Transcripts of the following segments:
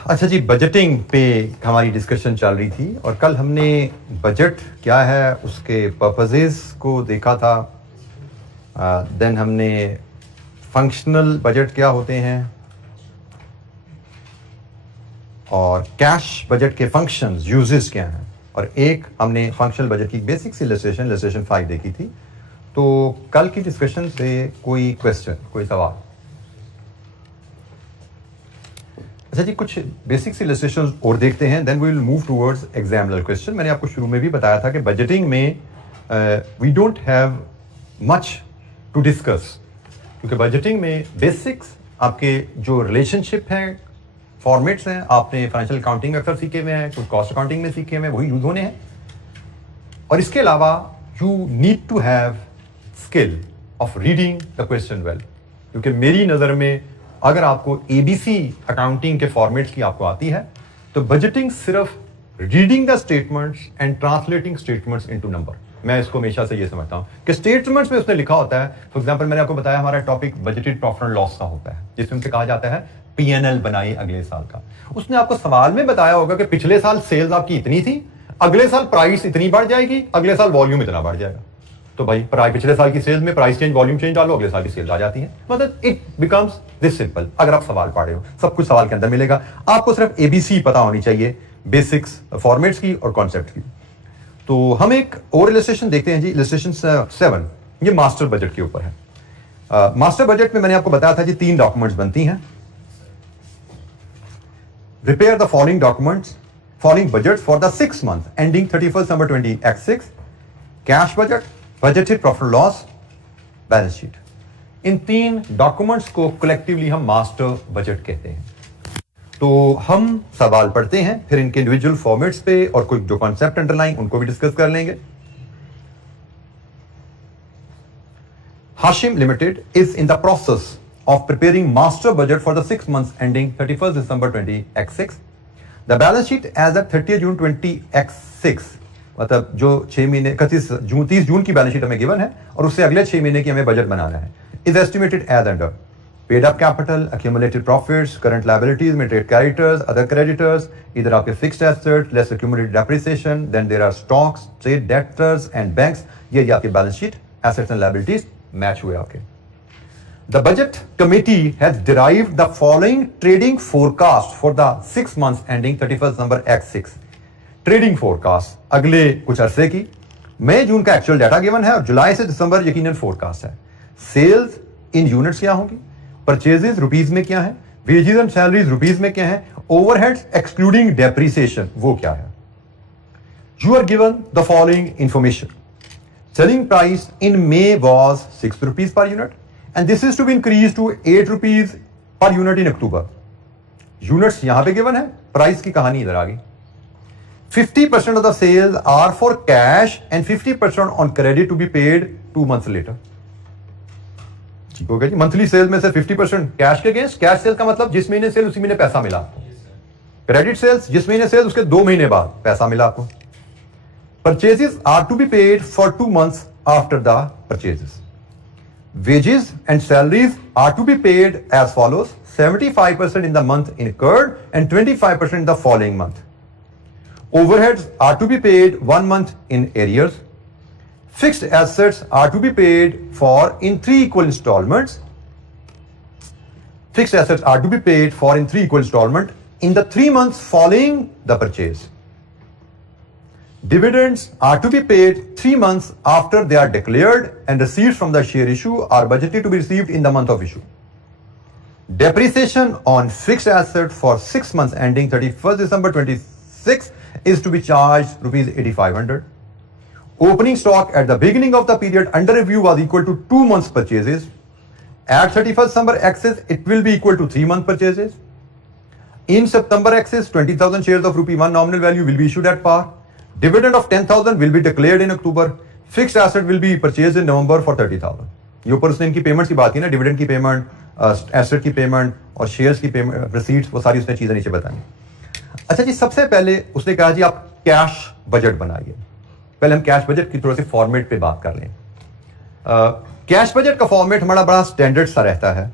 अच्छा जी, बजटिंग पे हमारी डिस्कशन चल रही थी और कल हमने बजट क्या है उसके पर्पसेस को देखा था। देन हमने फंक्शनल बजट क्या होते हैं और कैश बजट के फंक्शंस यूजेस क्या हैं, और एक हमने फंक्शनल बजट की बेसिक सी इलस्ट्रेशन 5 देखी थी। तो कल की डिस्कशन से कोई क्वेश्चन, कोई सवाल? अच्छा जी, कुछ बेसिक सी इलस्ट्रेशन और देखते हैं, then we will move towards examiner question. मैंने आपको शुरू में भी बताया था कि बजटिंग में we don't have much to discuss, क्योंकि बजटिंग में बेसिक्स आपके जो रिलेशनशिप हैं, फॉर्मेट्स हैं, आपने फाइनेंशियल अकाउंटिंग अक्सर सीखे हुए हैं, कुछ कॉस्ट अकाउंटिंग में सीखे हुए हैं, वही यूज होने हैं। और इसके अलावा you need to have skill of reading the question well, क्योंकि मेरी नज़र में अगर आपको एबीसी अकाउंटिंग के फॉर्मेट्स की आपको आती है तो बजटिंग सिर्फ reading the statements and translating statements into number. मैं इसको हमेशा से ये समझता हूं कि स्टेटमेंट्स में उसने लिखा होता है, फॉर एग्जांपल मैंने आपको बताया हमारा topic budgeted profit and loss का होता है, जिसमें से कहा जाता है पीएनएल बनाई अगले साल का। उसने आपको सवाल में बताया होगा कि पिछले साल सेल्स आपकी इतनी थी, अगले साल प्राइस इतनी बढ़ जाएगी, अगले साल वॉल्यूम इतना बढ़ जाएगा। तो भाई पिछले साल की सेल्स में प्राइस चेंज, वॉल्यूम चेंज डालो, अगले साल की सेल्स आ जाती है। मतलब इट बिकम्स दिस सिंपल। अगर आप सवाल पढ़ रहे हो, सब कुछ सवाल के अंदर मिलेगा। आपको सिर्फ एबीसी पता होनी चाहिए, बेसिक्स फॉर्मेट्स की और कॉन्सेप्ट की। तो हम एक और इलस्ट्रेशन देखते हैं जी, इलस्ट्रेशन 7। ये मास्टर बजट के ऊपर है। मास्टर बजट में मैंने आपको बताया था जी 3 डॉक्यूमेंट्स बनती हैं। Prepare the following documents, following budgets for the 6 month ending 31 December 2026, cash budget, budgeted profit loss, balance sheet. In 3 documents को कलेक्टिवली हम मास्टर बजट कहते हैं। तो हम सवाल पढ़ते हैं, फिर इनके इंडिविजुअल फॉर्मेट्स पे और कोई जो कॉन्सेप्ट अंडरलाइन उनको भी डिस्कस कर लेंगे। Hashim Limited is in the process of preparing master budget for the 6 months ending 31st December 2026. The balance sheet as at 30th June 2026, मतलब जो 6 महीने 30 जून की बैलेंस शीट हमें गिवन है और उससे अगले 6 महीने की हमें बजट बनाना है, is estimated as under paid up capital, accumulated profits, current liabilities में trade creditors, other creditors, इधर आपके fixed assets, less accumulated depreciation, then there are stocks, trade debtors and banks। ये आपकी balance sheet, assets and liabilities match हुए आपके। The budget committee has derived the following trading forecast for the 6 months ending 31st December X6। Trading forecast अगले कुछ अरसे की, मई जून का actual data given है और जुलाई से दिसंबर यकीनन फोरकास्ट है। सेल्स इन यूनिट्स क्या होंगी, परचेजेस रुपीज में क्या है, वेजेस एंड सैलरीज रुपीज में क्या है, ओवरहेड्स एक्सक्लूडिंग डेप्रिसिएशन वो क्या है। You are given the following information. Selling price in May was 6 rupees per unit and this is to be increase to 8 rupees per unit in October. Units यहां पे given है, price की कहानी इधर आ गई। 50% of the sales are for cash and 50% on credit to be paid 2 months later। ठीक हो गया जी। मंथली सेल में से 50% कैश के अगेंस्ट, कैश सेल का मतलब जिस महीने सेल उसी महीने पैसा मिला। क्रेडिट सेल्स जिस महीने सेल उसके 2 महीने बाद पैसा मिला आपको। Purchases are to be paid for 2 months after the purchases. Wages and salaries are to be paid as follows, 75% in the month incurred and 25% in the following month। Overheads are to be paid 1 month in arrears. Fixed assets are to be paid for in 3 equal installments. Fixed assets are to be paid for in 3 equal installments in the 3 months following the purchase. Dividends are to be paid 3 months after they are declared, and receipts from the share issue are budgeted to be received in the month of issue. Depreciation on fixed asset for 6 months ending 31st December 2026 is to be charged rupees 8,500. Opening stock at the beginning of the period under review was equal to 2 months purchases. At 31st December excess, it will be equal to 3 month purchases. In September excess, 20,000 shares of ₹1 nominal value will be issued at par. Dividend of 10,000 will be declared in October. Fixed asset will be purchased in November for 30,000। ये ऊपर उसने इनकी payments की बात की ना, dividend की payment, asset की पेमेंट और शेयर्स की पेमेंट, रिसीट्स, वो सारी उसने चीजें नीचे बताई। अच्छा जी, सबसे पहले उसने कहा जी आप कैश बजट बनाइए। पहले हम कैश बजट की थोड़ी सी फॉर्मेट पे बात कर लें। कैश बजट का फॉर्मेट हमारा बड़ा स्टैंडर्ड सा रहता है।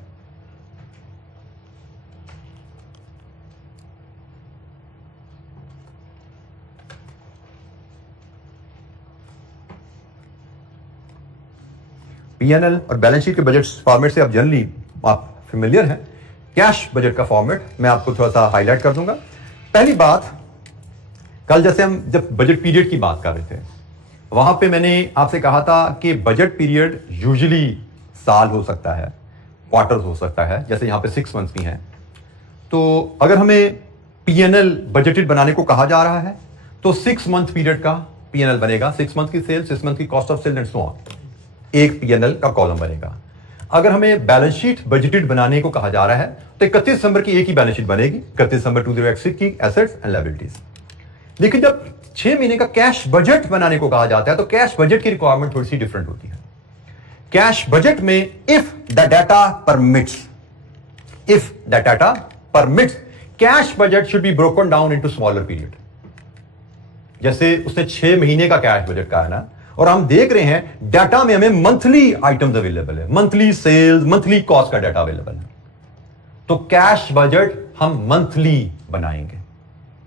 पीएनएल और बैलेंस शीट के बजट फॉर्मेट से आप जनरली आप फेमिलियर हैं। कैश बजट का फॉर्मेट मैं आपको थोड़ा सा हाईलाइट कर दूंगा। पहली बात, कल जैसे हम जब बजट पीरियड की बात कर रहे थे, वहां पे मैंने आपसे कहा था कि बजट पीरियड यूजुअली साल हो सकता है, क्वार्टर हो सकता है, जैसे यहां पे 6 मंथ्स भी हैं। तो अगर हमें पीएनएल बजटेड बनाने को कहा जा रहा है तो 6 मंथ पीरियड का पीएनएल बनेगा, 6 मंथ की सेल, 6 मंथ की cost of sale and so on, एक पीएनएल का कॉलम बनेगा। अगर हमें बैलेंस शीट बजटेड बनाने को कहा जा रहा है तो 31 दिसंबर की एक ही बैलेंस शीट बनेगी, 31 दिसंबर 2026 की एसेट्स एंड लायबिलिटीज। लेकिन जब 6 महीने का कैश बजट बनाने को कहा जाता है तो कैश बजट की रिक्वायरमेंट थोड़ी सी डिफरेंट होती है। कैश बजट में if the data permits cash budget should be broken down into smaller period. जैसे उसने 6 महीने का कैश बजट कहा है ना, और हम देख रहे हैं डाटा में हमें मंथली आइटम्स अवेलेबल है, मंथली सेल्स, मंथली कॉस्ट का डाटा अवेलेबल है, तो कैश बजट हम मंथली बनाएंगे।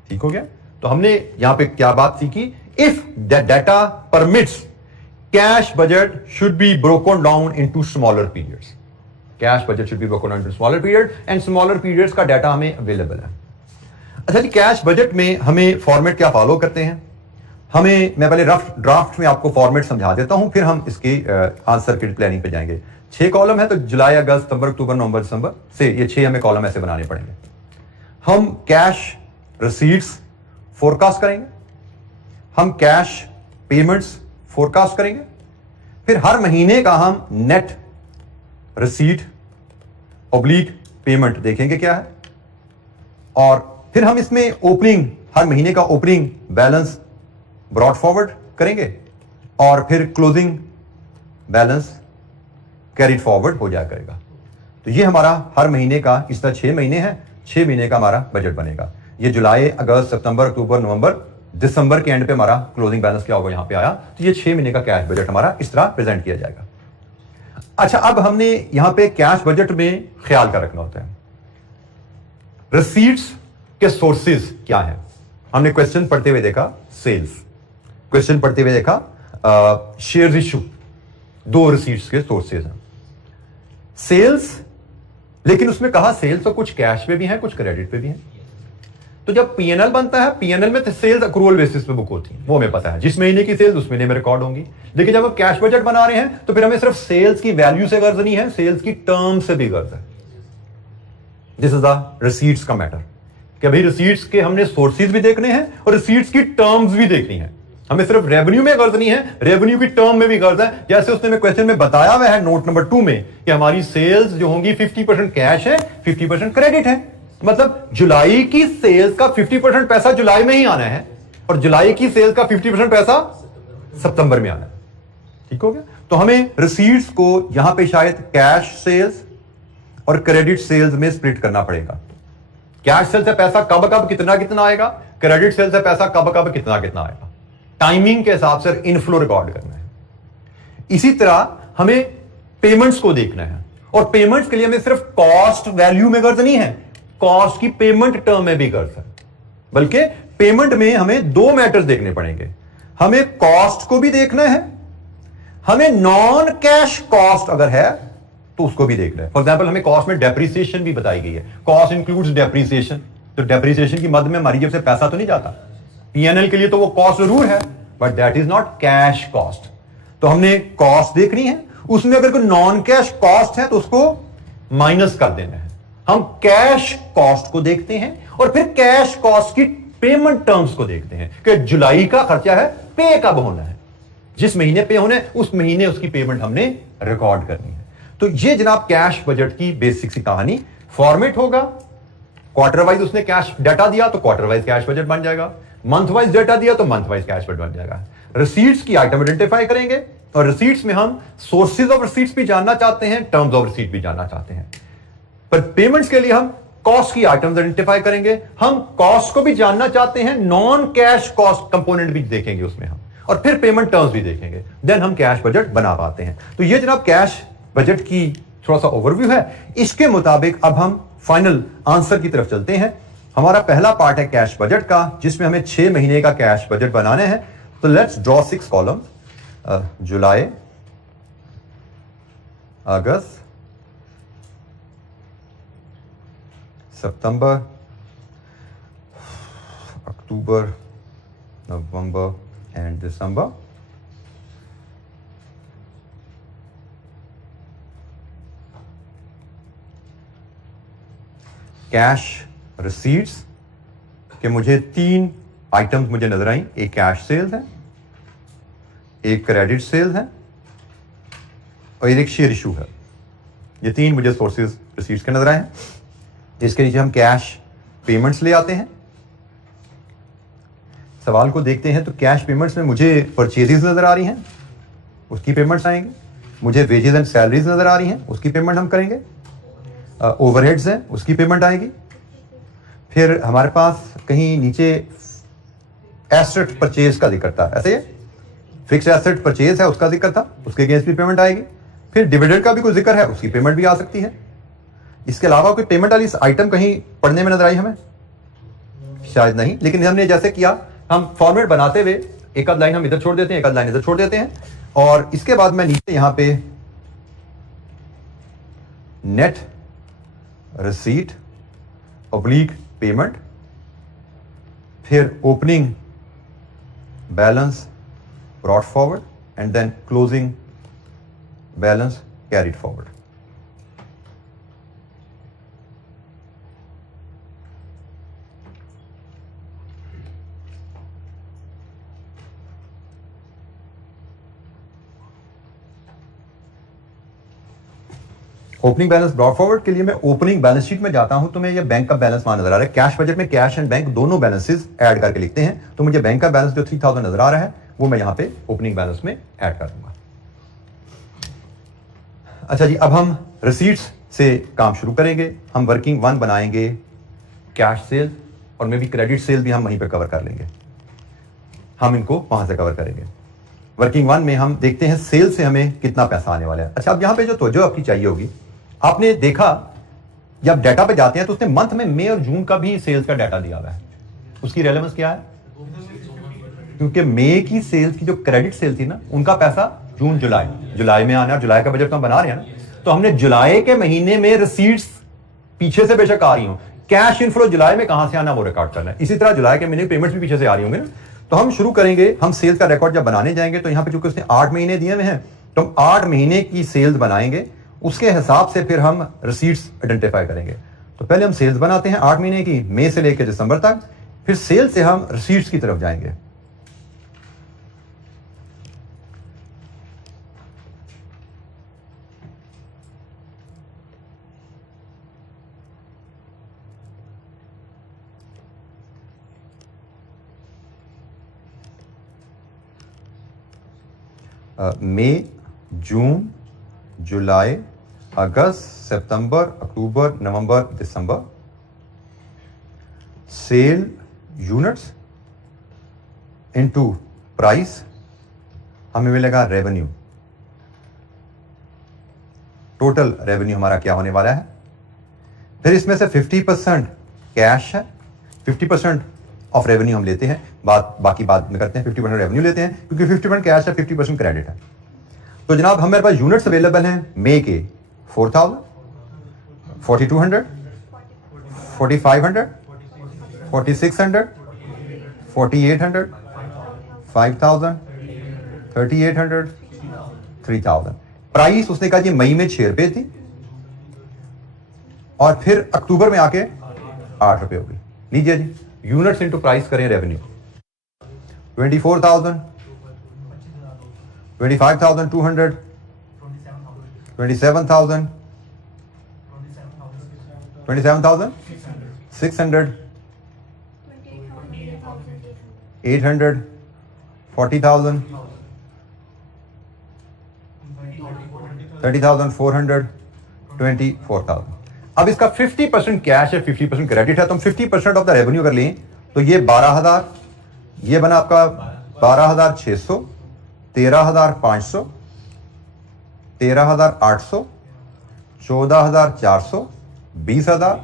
ठीक हो गया? तो हमने यहां पे क्या बात सीखी, if the data permits cash budget should be broken down into smaller periods. Cash budget should be broken down into smaller period and smaller periods का डाटा हमें अवेलेबल है। अच्छा जी, कैश बजट में हमें फॉर्मेट क्या फॉलो करते हैं? मैं पहले रफ ड्राफ्ट में आपको फॉर्मेट समझा देता हूं, फिर हम इसकी आंसर की प्लानिंग पे जाएंगे। 6 कॉलम है, तो जुलाई, अगस्त, सितंबर, अक्टूबर, नवंबर, दिसंबर से ये 6 हमें कॉलम ऐसे बनाने पड़ेंगे। हम कैश रिसीट्स फोरकास्ट करेंगे, हम कैश पेमेंट्स फोरकास्ट करेंगे, फिर हर महीने का हम नेट रिसीट ऑब्लिक पेमेंट देखेंगे क्या है, और फिर हम इसमें ओपनिंग, हर महीने का ओपनिंग बैलेंस ब्रॉड फॉरवर्ड करेंगे, और फिर क्लोजिंग बैलेंस कैरिड फॉरवर्ड हो जाया करेगा। तो ये हमारा हर महीने का, इस तरह 6 महीने हैं, 6 महीने का हमारा बजट बनेगा। ये जुलाई, अगस्त, सितंबर, अक्टूबर, नवंबर, दिसंबर के एंड पे हमारा क्लोजिंग बैलेंस क्या होगा, यहां पे आया। तो ये 6 महीने का कैश बजट हमारा इस तरह प्रेजेंट किया जाएगा। अच्छा, अब हमने यहां पे कैश बजट में ख्याल का रखना होता है, रिसीट्स के सोर्सेज क्या है। हमने क्वेश्चन पढ़ते हुए देखा सेल्स, क्वेश्चन पढ़ते हुए देखा शेयर इशू, 2 रिसीट्स के सोर्सेज हैं सेल्स, लेकिन उसमें कहा सेल्स तो कुछ कैश पे भी है, कुछ क्रेडिट पे भी है। तो जब पीएनएल बनता है, पीएनएल में तो सेल्स अक्रूवल बेसिस पे बुक होती है, वो हमें पता है, जिस महीने की सेल्स उस महीने में रिकॉर्ड होंगी। लेकिन जब हम कैश बजट बना रहे हैं तो फिर हमें सिर्फ सेल्स की वैल्यू से गर्ज नहीं है, सेल्स की टर्म से भी गर्ज है। दिस इज द रिसीट्स का मैटर, कि भाई रिसीट्स के हमने सोर्सेज भी देखने हैं और रिसीट्स की टर्म्स भी देखनी है। हमें सिर्फ रेवेन्यू में गर्ज नहीं है, रेवेन्यू की टर्म में भी गर्ज है। जैसे उसने में क्वेश्चन में बताया हुआ है नोट नंबर 2 में कि हमारी सेल्स जो होंगी 50% कैश है, 50% क्रेडिट है। मतलब जुलाई की सेल्स का 50% पैसा जुलाई में ही आना है, और जुलाई की सेल्स का 50% पैसा सितंबर में आना है। ठीक हो गया? तो हमें रिसीट्स को यहां पे शायद कैश सेल्स और क्रेडिट सेल्स में स्प्लिट करना पड़ेगा। कैश सेल से पैसा कब कब कितना कितना आएगा, क्रेडिट सेल से पैसा कब कब कितना कितना आएगा, टाइमिंग के हिसाब से इनफ्लो रिकॉर्ड करना है। इसी तरह हमें पेमेंट्स को देखना है, और पेमेंट्स के लिए हमें सिर्फ कॉस्ट वैल्यू में गर्ज नहीं है, कॉस्ट की पेमेंट टर्म में भी गर्ज है। बल्कि पेमेंट में हमें 2 मैटर्स देखने पड़ेंगे, हमें कॉस्ट को भी देखना है, हमें नॉन कैश कॉस्ट अगर है तो उसको भी देखना है। फॉर एग्जाम्पल हमें कॉस्ट में डेप्रिसिएशन भी बताई गई है, कॉस्ट इंक्लूड्स डेप्रिसिएशन, तो डेप्रिसिएशन की मद में हमारी जेब से पैसा तो नहीं जाता। पीएनएल के लिए तो वो कॉस्ट जरूर है, but that is not cash cost. तो हमने कॉस्ट देखनी है, उसमें अगर कोई नॉन कैश कॉस्ट है तो उसको माइनस कर देना है। हम कैश कॉस्ट को देखते हैं और फिर कैश कॉस्ट की पेमेंट टर्म्स को देखते हैं कि जुलाई का खर्चा है, पे कब होना है, जिस महीने पे होना है उस महीने उसकी पेमेंट हमने रिकॉर्ड करनी है। तो ये जनाब कैश बजट की बेसिक सी कहानी। फॉर्मेट होगा, क्वार्टर वाइज उसने कैश डाटा दिया तो क्वार्टर वाइज कैश बजट बन जाएगा, मंथ वाइज डाटा दिया तो मंथ वाइज कैश बजट बन जाएगा। रिसीट्स की आइटम आइडेंटिफाई करेंगे, और रिसीट्स में हम सोर्सेज ऑफ रिसीट्स भी जानना चाहते हैं, टर्म्स ऑफ रिसीट भी जानना चाहते हैं। पर पेमेंट्स के लिए हम कॉस्ट की आइटम्स आइडेंटिफाई करेंगे, हम कॉस्ट को भी जानना चाहते हैं, नॉन कैश कॉस्ट कंपोनेंट भी देखेंगे उसमें हम, और फिर पेमेंट टर्म्स भी देखेंगे, देन हम कैश बजट बना पाते हैं। तो ये जनाब कैश बजट की थोड़ा सा ओवरव्यू है। इसके मुताबिक अब हम फाइनल आंसर की तरफ चलते हैं। हमारा पहला पार्ट है कैश बजट का, जिसमें हमें 6 महीने का कैश बजट बनाने हैं। तो let's draw 6 column, July, August, September, October, November and December. Cash receipts के मुझे 3 आइटम्स मुझे नजर आई। एक कैश सेल्स है, एक क्रेडिट सेल्स है और एक शेयर इशू है। ये 3 मुझे सोर्सेज रिसीट्स के नजर आए हैं। इसके नीचे हम कैश पेमेंट्स ले आते हैं। सवाल को देखते हैं तो कैश पेमेंट्स में मुझे परचेजेस नजर आ रही हैं, उसकी पेमेंट्स आएंगे। मुझे वेजेस एंड सैलरीज नजर आ रही हैं, उसकी पेमेंट हम करेंगे। ओवरहेड्स हैं, उसकी पेमेंट आएगी। फिर हमारे पास कहीं नीचे एसेट परचेज का जिक्र था, ऐसे फिक्स एसेट परचेज है, उसका जिक्र था, उसके अगेंस्ट भी पेमेंट आएगी। फिर डिविडेंड का भी कोई जिक्र है, उसकी पेमेंट भी आ सकती है। इसके अलावा कोई पेमेंट वाली आइटम कहीं पढ़ने में नजर आई हमें? शायद नहीं। लेकिन हमने जैसे किया, हम फॉर्मेट बनाते हुए एक आध लाइन हम इधर छोड़ देते हैं, एक आध लाइन इधर छोड़ देते हैं, और इसके बाद मैं नीचे यहां पे नेट रिसीट ऑब्लिक पेमेंट, फिर opening balance brought forward and then closing balance carried forward. Opening balance brought forward के लिए मैं ओपनिंग बैलेंस शीट में जाता हूं तो मैं ये बैंक का बैलेंस वहां नजर आ रहा है। कैश बजट में कैश एंड बैंक दोनों बैलेंसेस ऐड करके लिखते हैं, तो मुझे बैंक का बैलेंस जो 3000 नजर आ रहा है वो मैं यहां पे ओपनिंग बैलेंस में ऐड कर दूंगा। अच्छा जी, अब हम रिसीट्स से काम शुरू करेंगे। हम वर्किंग 1 बनाएंगे कैश सेल, और मे भी क्रेडिट सेल भी हम वहीं पर कवर कर लेंगे। हम इनको वहां से कवर करेंगे। वर्किंग 1 में हम देखते हैं सेल से हमें कितना पैसा आने वाला है। अच्छा, अब यहां पे जो तवज्जो आपकी चाहिए होगी, आपने देखा जब डाटा पे जाते हैं तो उसने मंथ में मई और जून का भी सेल्स का डाटा दिया हुआ है। उसकी रेलेवेंस क्या है? क्योंकि मई की सेल्स की जो क्रेडिट सेल थी ना, उनका पैसा जून जुलाई में आना, जुलाई का बजट तो हम बना रहे हैं ना, तो हमने जुलाई के महीने में रिसीट्स पीछे से बेशक आ रही हो, कैश इनफ्लो जुलाई में कहां से आना वो रिकॉर्ड करना है। इसी तरह जुलाई के महीने की पेमेंट्स भी पीछे से आ रही होंगे ना, तो हम शुरू करेंगे। हम सेल्स का रिकॉर्ड जब बनाने जाएंगे तो यहां पे चूंकि उसने 8 महीने दिए हुए हैं, तो हम 8 महीने की सेल्स बनाएंगे, उसके हिसाब से फिर हम रिसीट्स आइडेंटिफाई करेंगे। तो पहले हम सेल्स बनाते हैं 8 महीने की, मई से लेकर दिसंबर तक, फिर सेल से हम रिसीट्स की तरफ जाएंगे। मई, जून, जुलाई, अगस्त, सितंबर, अक्टूबर, नवंबर, दिसंबर। सेल यूनिट्स इनटू प्राइस, हमें मिलेगा रेवेन्यू। टोटल रेवेन्यू हमारा क्या होने वाला है? फिर इसमें से 50% कैश है, 50% ऑफ रेवेन्यू हम लेते हैं, बाकी बाद में करते हैं। 50% रेवेन्यू लेते हैं क्योंकि 50% कैश है, 50% क्रेडिट है। तो जनाब हमारे पास यूनिट्स अवेलेबल हैं मई के 4000, 4200, 4500, 4600, 4800, 5000, 3800, 3000। प्राइस उसने कहा जी मई में 6 रुपए थी और फिर अक्टूबर में आके 8 रुपए हो गई। लीजिए जी, यूनिट्स इंटू प्राइस करें रेवेन्यू। 24,000, 25,200, 27,000, 27,600, 800, 40,000, 30,400, 24,000। अब इसका 50% कैश है, 50% क्रेडिट है, तो हम 50% ऑफ द रेवेन्यू कर लें तो ये 12,000, ये बना आपका 12,600, 13,500, 13,800, 14,400, 20,000,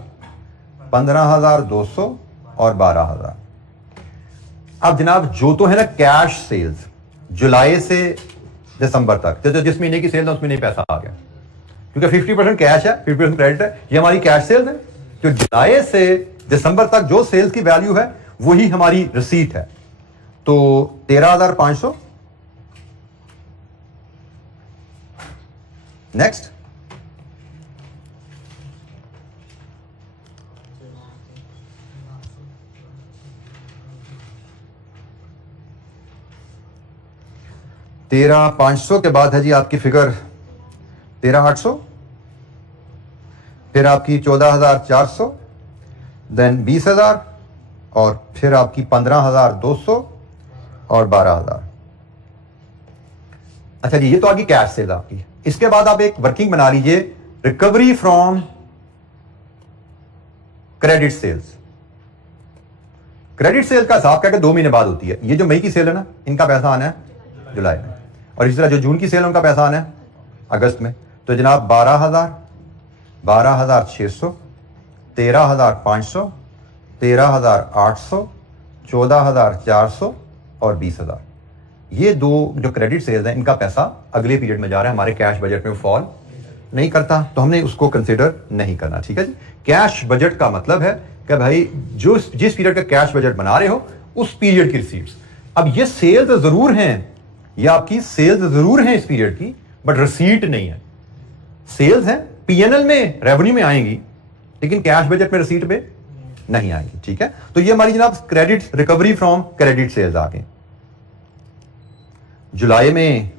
15,200 और 12,000। अब जनाब जो तो है ना कैश सेल्स जुलाई से दिसंबर तक, तो जिस महीने की सेल है उस महीने पैसा आ गया। क्योंकि 50% कैश है, 50% क्रेडिट है, ये हमारी कैश सेल्स है। तो जुलाई से दिसंबर तक जो सेल्स की वैल्यू है वही हमारी रिसीट है। तो 13,500। नेक्स्ट, $13,500 के बाद है जी आपकी फिगर 13,800, फिर आपकी 14,400, देन 20,000, और फिर आपकी 15,200 और 12,000। अच्छा जी, ये तो आपकी कैश सेल आपकी। इसके बाद आप एक वर्किंग बना लीजिए, recovery from credit sales. Credit sale का हिसाब क्या 2 महीने बाद होती है। ये जो मई की सेल है ना, इनका पैसा आना है जुलाई में, और इसी तरह जो जून की सेल है उनका पैसा आना है अगस्त में। तो जनाब 12,000, 12,600, 13,500, 13,800, 14,400 और 20,000। ये दो जो क्रेडिट सेल्स हैं, इनका पैसा अगले पीरियड में जा रहा है, हमारे कैश बजट में फॉल नहीं करता, तो हमने उसको कंसिडर नहीं करना। ठीक है जी। कैश बजट का मतलब है कि भाई जिस पीरियड का कैश बजट बना रहे हो उस पीरियड की रिसीट्स। अब ये सेल्स जरूर हैं, ये आपकी सेल्स जरूर हैं इस पीरियड की, बट रिसीट नहीं है। सेल्स हैं, पीएनएल में रेवेन्यू में आएंगी, लेकिन कैश बजट में रिसीट में नहीं आएंगी। ठीक है, तो ये हमारी जनाब credit recovery from credit sales आ गए। जुलाई में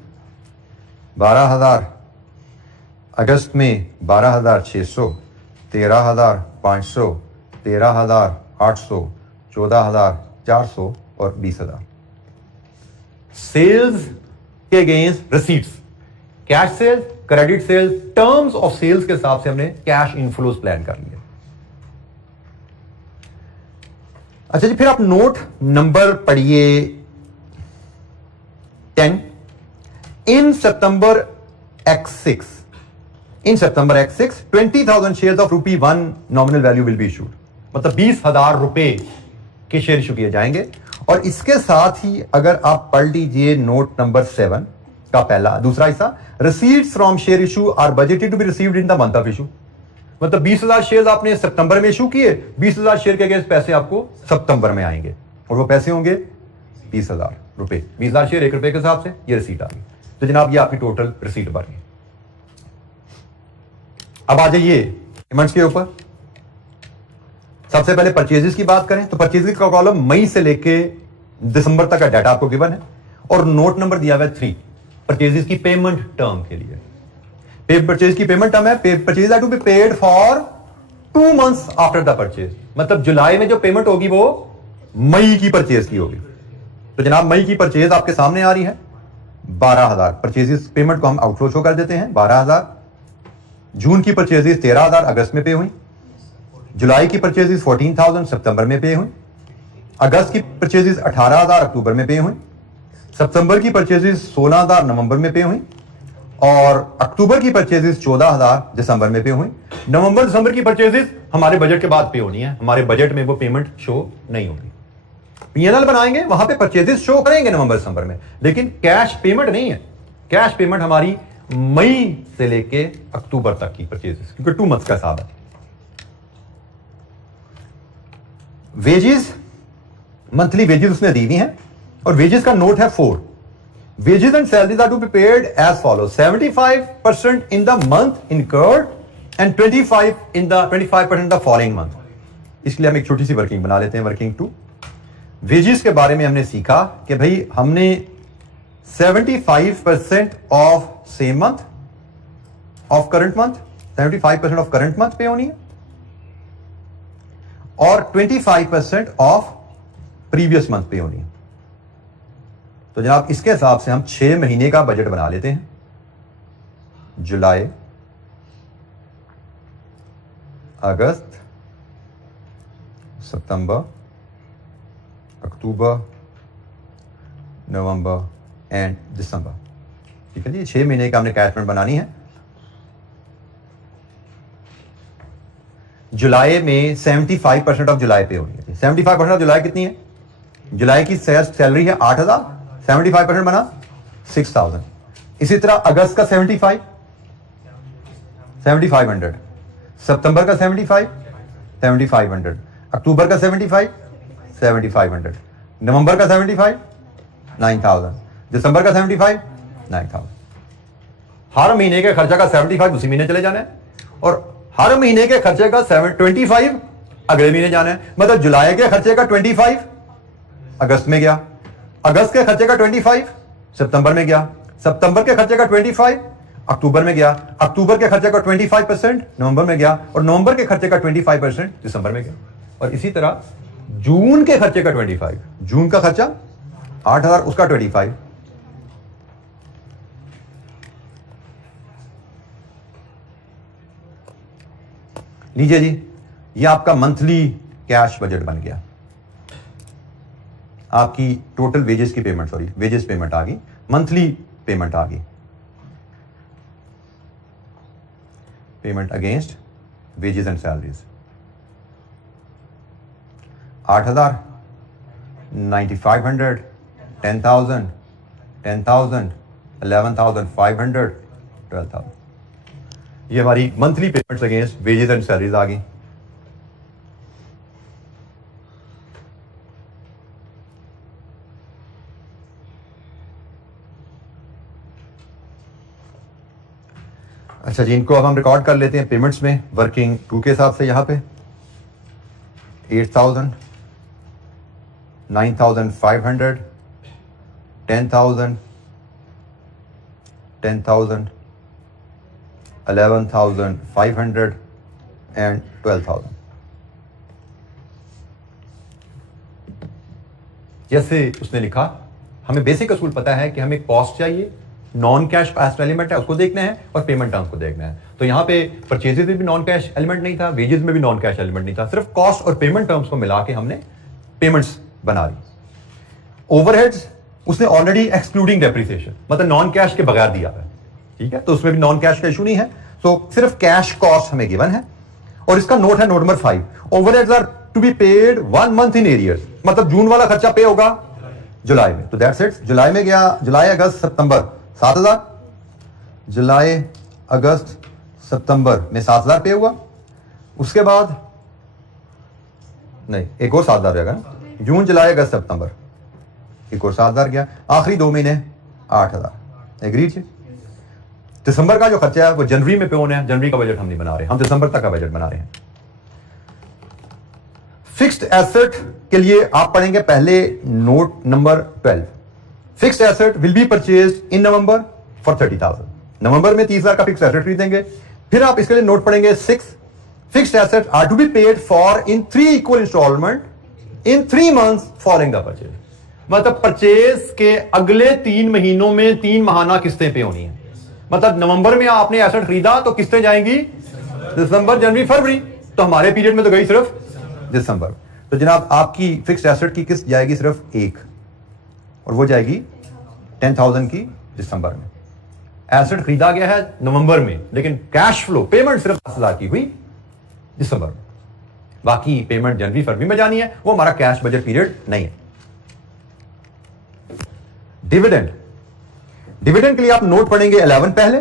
12,000, अगस्त में 12,600, 13,500, 13,800, 14,400 और 20,000। सेल्स के against receipts, cash sales, credit sales, terms of sales के हिसाब से हमने कैश इनफ्लोज प्लान कर लिया। अच्छा जी, फिर आप नोट नंबर पढ़िए 10। इन सितंबर X6, 20,000 shares of ₹1 nominal value will be issued. मतलब 20,000 रुपए के शेयर इशू किए जाएंगे। और इसके साथ ही अगर आप पढ़ लीजिए नोट नंबर 7 का दूसरा हिस्सा, receipts from share issue are budgeted to be received in the month of issue. मतलब 20,000 शेयर आपने सितंबर में इशू किए, 20,000 शेयर के अगेंस्ट पैसे आपको सितंबर में आएंगे, और वो पैसे होंगे 20,000 रुपए। 20,000 शेयर 1 रुपए के हिसाब से ये रिसीट आ गई। तो जनाब ये आपकी टोटल रिसीट बन गई। अब आ जाइए पेमेंट्स के ऊपर। सबसे पहले परचेजेस की बात करें तो परचेजेस का कॉलम मई से लेके दिसंबर तक का डाटा आपको गिवन है, और नोट नंबर दिया हुआ है 3 परचेजेस की पेमेंट टर्म के लिए। परचेज की पेमेंट टर्म है purchase are to be paid for 2 months after the purchase. मतलब जुलाई में जो पेमेंट होगी वो मई की परचेज की होगी। तो जनाब मई की परचेज आपके सामने आ रही है 12,000। परचेजेस पेमेंट को हम आउटफ्लो शो कर देते हैं 12,000। जून की परचेजेस 13,000 अगस्त में पे हुई। जुलाई की परचेजेस 14,000 सितंबर में पे हुई। अगस्त की परचेजेस 18,000 अक्टूबर में पे हुई। सितंबर की परचेजेस 16,000 नवंबर में पे हुई, और अक्टूबर की परचेजेस 14,000 दिसंबर में पे हुई। नवंबर दिसंबर की परचेजेस हमारे बजट के बाद पे होनी है, हमारे बजट में वो पेमेंट शो नहीं होगी। पीएनएल बनाएंगे वहां पे परचेजेस शो करेंगे नवंबर दिसंबर में, लेकिन कैश पेमेंट नहीं है। कैश पेमेंट हमारी मई से लेके अक्टूबर तक की परचेजेस, क्योंकि 2 मंथ्स का हिसाब है। वेजेस, मंथली वेजेस उसने दी हुई हैं, और वेजेस का नोट है 4। Wages and salaries are to be paid as follow: 75% in the month incurred and 25% the following month. इसलिए हम एक छोटी सी वर्किंग बना लेते हैं, वर्किंग 2। वेजेस के बारे में हमने सीखा कि भाई हमने 75% of same month of current month, 75% of current month पे होनी है, और 25% ऑफ प्रीवियस मंथ पे होनी है। तो जनाब इसके हिसाब से हम 6 महीने का बजट बना लेते हैं। जुलाई, अगस्त, सितंबर, अक्टूबर, नवंबर एंड दिसंबर। ठीक है जी, 6 महीने का हमने कैशमेंट बनानी है। जुलाई में 75% ऑफ जुलाई पे होनी है। 75% ऑफ जुलाई कितनी है? जुलाई की सैलरी है 8,000, 75% बना 6,000। इसी तरह अगस्त का 75, 7500, सितंबर का 75, 7500, अक्टूबर का 75, 7500, नवंबर का 75, 9000, दिसंबर का 75, 9000। हर महीने के खर्चा का 75 उसी महीने चले जाना है और हर महीने के खर्चे का 25 अगले महीने जाना है। मतलब जुलाई के खर्चे का 25 अगस्त में गया, अगस्त के खर्चे का 25 सितंबर में गया, सितंबर के खर्चे का 25 अक्टूबर में गया, अक्टूबर के खर्चे का 25% नवंबर में गया और नवंबर के खर्चे का 25% दिसंबर में गया। और इसी तरह जून के खर्चे का 25, जून का खर्चा 8000 उसका 25। लीजिए जी, ये आपका मंथली कैश बजट बन गया। आपकी टोटल वेजेस की पेमेंट, सॉरी वेजेस पेमेंट आ गई, मंथली पेमेंट आ गई, payment against wages and salaries 8000, 9500, 10,000, 10,000, 11,500, 12,000। ये हमारी monthly payments against wages and salaries आ गई। अच्छा जी, इनको अब हम रिकॉर्ड कर लेते हैं पेमेंट्स में वर्किंग 2 के हिसाब से। यहां पे 8,000, 9,500, 10,000, 10,000, 11,500 and 12,000। जैसे उसने लिखा, हमें बेसिक असूल पता है कि हमें कॉस्ट चाहिए, नॉन कैश कास्ट एलिमेंट है उसको देखना है और पेमेंट टर्म्स को देखना है। तो यहां पे परचेजेस में भी नॉन कैश एलिमेंट नहीं था, वेजेस में भी नॉन कैश एलिमेंट नहीं था, सिर्फ कॉस्ट और पेमेंट टर्म्स को मिला के हमने पेमेंट्स बना ली। ओवरहेड्स उसने ऑलरेडी एक्सक्लूडिंग डेप्रिसिएशन, मतलब नॉन कैश के बगैर दिया है, ठीक है, तो उसमें भी नॉन कैश का इशू नहीं है। तो सिर्फ कैश कॉस्ट हमें गिवन है और इसका नोट है, note number 5, overheads are to be paid 1 month in arrears. मतलब जून वाला खर्चा पे होगा जुलाई में, तो दैट्स इट। जुलाई में गया, जुलाई अगस्त सितंबर 7,000, जुलाई अगस्त सितंबर में 7,000 पे हुआ। उसके बाद नहीं, एक और 7,000 रहेगा ना, जून जुलाई अगस्त सितंबर एक और 7,000 गया, आखिरी 2 महीने 8,000। एग्री जी। दिसंबर का जो खर्चा है वो जनवरी में पे होना है, जनवरी का बजट हम नहीं बना रहे, हम दिसंबर तक का बजट बना रहे हैं। फिक्स्ड एसेट के लिए आप पढ़ेंगे पहले note number 12। Fixed asset will be purchased in November for 30,000। नवंबर में 30,000 का फिक्स्ड एसेट खरीदेंगे। फिर आप इसके लिए नोट पढ़ेंगे 6, fixed asset are to be paid for in 3 equal installment in 3 months following the purchase. मतलब परचेज के अगले 3 महीनों में 3 माहाना किस्तें पे होनी है। मतलब नवंबर में आपने एसेट खरीदा तो किस्तें जाएंगी दिसंबर, जनवरी, फरवरी, तो हमारे पीरियड में तो गई सिर्फ दिसंबर। तो जनाब आपकी फिक्स्ड एसेट की किस्त जाएगी सिर्फ एक, और वो जाएगी 10,000 की दिसंबर में। एसेट खरीदा गया है नवंबर में, लेकिन कैश फ्लो पेमेंट सिर्फ 10,000 की हुई दिसंबर में, बाकी पेमेंट जनवरी फरवरी में जानी है, वो हमारा कैश बजट पीरियड नहीं है। डिविडेंड, डिविडेंड के लिए आप नोट पढ़ेंगे 11 पहले।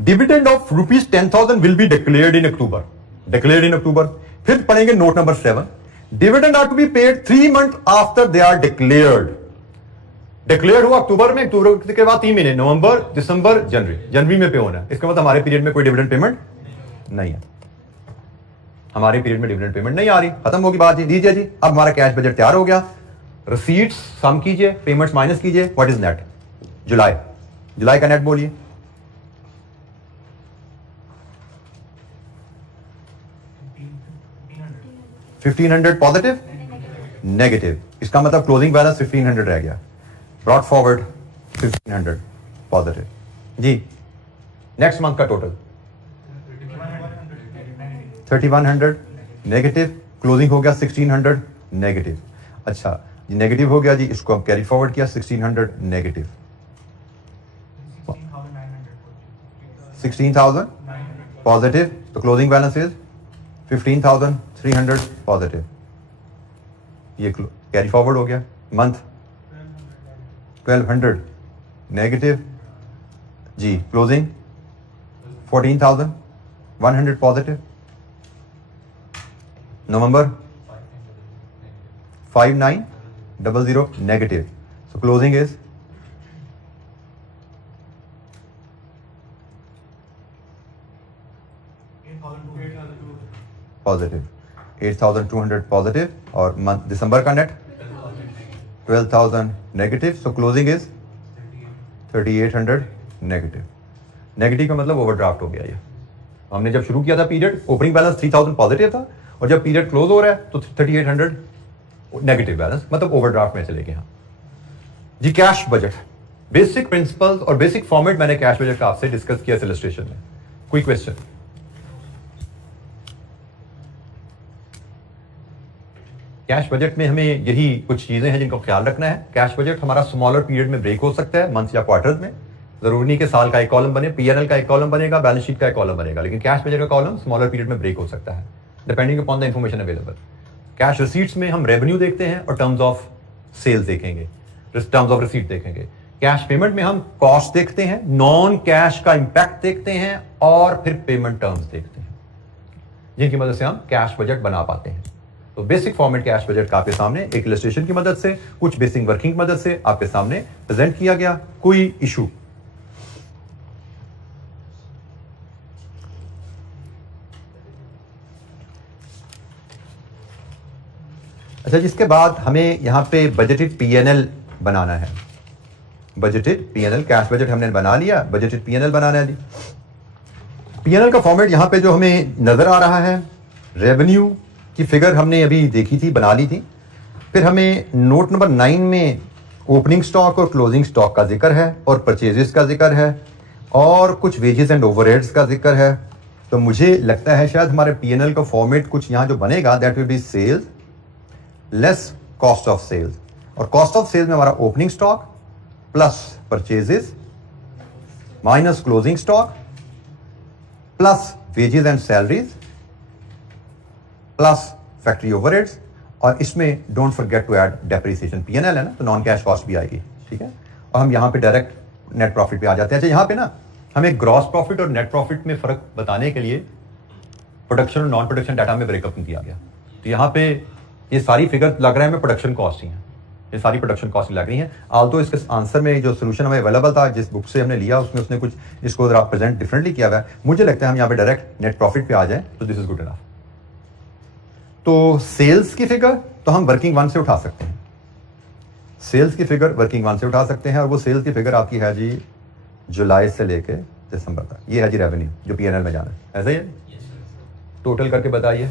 Dividend of ₹10,000 will be declared in October, declared in October. फिर पढ़ेंगे note number 7, dividend are to be paid 3 month after they are declared. Declared हुआ अक्टूबर में, अक्टूबर के बाद 3 महीने, नवंबर, दिसंबर, जनवरी, जनवरी में पे होना है। इसका मतलब हमारे पीरियड में कोई डिविडेंड पेमेंट नहीं है, हमारे पीरियड में डिविडेंड पेमेंट नहीं आ रही, खत्म होगी बात। दीजिए जी, अब हमारा कैश बजट तैयार हो गया। रिसीट्स सम कीजिए, पेमेंट्स माइनस कीजिए, व्हाट इज नेट? जुलाई, जुलाई का नेट बोलिए। $1,500 पॉजिटिव, नेगेटिव, इसका मतलब क्लोजिंग बैलेंस 1,500 रह गया। Brought forward 1,500 positive. जी, नेक्स्ट मंथ का टोटल 3,100 नेगेटिव, क्लोजिंग हो गया 1,600 नेगेटिव। अच्छा जी, नेगेटिव हो गया जी, इसको हम कैरी फॉरवर्ड किया 1,600 नेगेटिव, 16,000 पॉजिटिव, तो क्लोजिंग बैलेंस इज 15,300 पॉजिटिव। ये कैरी फॉरवर्ड हो गया। मंथ 1,200 नेगेटिव जी, क्लोजिंग 14,000 100 पॉजिटिव, नवंबर 5900 negative, so closing is positive 8200 positive, और मंथ दिसंबर का net 12000 negative, so closing is 3800 negative. Negative का मतलब ओवरड्राफ्ट हो गया। ये हमने जब शुरू किया था पीरियड, ओपनिंग बैलेंस 3000 पॉजिटिव था, और जब पीरियड क्लोज हो रहा है तो 3800 नेगेटिव बैलेंस, मतलब ओवरड्राफ्ट में चले गए हम जी। कैश बजट, बेसिक प्रिंसिपल्स और बेसिक फॉर्मेट मैंने कैश बजट का आपसे डिस्कस किया इस इलस्ट्रेशन में। कोई क्वेश्चन? कैश बजट में हमें यही कुछ चीजें हैं जिनको ख्याल रखना है। कैश बजट हमारा स्मॉलर पीरियड में ब्रेक हो सकता है, मंथ या क्वार्टर्स में। जरूरी नहीं कि साल का एक कॉलम बने, पीएनएल का एक कॉलम बनेगा, बैलेंस शीट का एक कॉलम बनेगा, लेकिन कैश बजट का कॉलम स्मॉलर पीरियड में ब्रेक हो सकता है, depending upon the information available. Cash receipts में हम रेवेन्यू देखते हैं और टर्म्स ऑफ सेल्स देखेंगे, टर्म्स ऑफ रिसीट देखेंगे। कैश पेमेंट में हम कॉस्ट देखते हैं, नॉन कैश का इंपैक्ट देखते हैं, और फिर पेमेंट टर्म्स देखते हैं, जिनकी मदद से हम कैश बजट बना पाते हैं। तो बेसिक फॉर्मेट कैश बजट का आपके सामने एक इलस्ट्रेशन की मदद से, कुछ बेसिक वर्किंग की मदद से आपके सामने प्रेजेंट किया गया। कोई इशू? अच्छा, जिसके बाद हमें यहां पे बजटेड पीएनएल बनाना है। बजटेड पीएनएल, कैश बजट हमने बना लिया, बजटेड पीएनएल बनाना है। पीएनएल का फॉर्मेट यहां पे जो हमें नजर आ रहा है, रेवेन्यू की फिगर हमने अभी देखी थी, बना ली थी। फिर हमें नोट नंबर 9 में ओपनिंग स्टॉक और क्लोजिंग स्टॉक का जिक्र है, और परचेजेस का जिक्र है, और कुछ वेजेस एंड ओवरहेड्स का जिक्र है। तो मुझे लगता है शायद हमारे पीएनएल का फॉर्मेट कुछ यहां जो बनेगा, that will be sales less cost of sales, और कॉस्ट ऑफ सेल्स में हमारा opening stock plus purchases minus closing stock plus wages and salaries plus factory overheads, और इसमें don't forget to add depreciation. PNL है ना, तो non cash cost भी आएगी, ठीक है। और हम यहाँ पे डायरेक्ट नेट प्रॉफिट पे आ जाते हैं। अच्छा, यहाँ पे ना हमें ग्रॉस प्रॉफिट और नेट प्रॉफिट में फर्क बताने के लिए प्रोडक्शन और नॉन प्रोडक्शन डाटा में ब्रेकअप किया गया। तो यहाँ पे ये सारी फिगर लग रहा है हमें प्रोडक्शन कॉस्ट ही है, ये सारी प्रोडक्शन कॉस्ट लग रही हैं। आल्दो इसके आंसर में जो सोल्यूशन हमें अवेलेबल था, जिस बुक से हमने लिया, उसमें उसने कुछ इसको जरा प्रेजेंट डिफरेंटली किया हुआ है। मुझे लगता है हम यहाँ पे डायरेक्ट नेट प्रॉफिट पे आ जाए तो दिस इज गुड इनफ। तो सेल्स की फिगर तो हम वर्किंग वन से उठा सकते हैं, सेल्स की फिगर वर्किंग वन से उठा सकते हैं, और वो सेल्स की फिगर आपकी है जी जुलाई से लेके दिसंबर तक। ये है जी रेवेन्यू जो पीएनएल में जाना है, ऐसा ही है। टोटल करके बताइए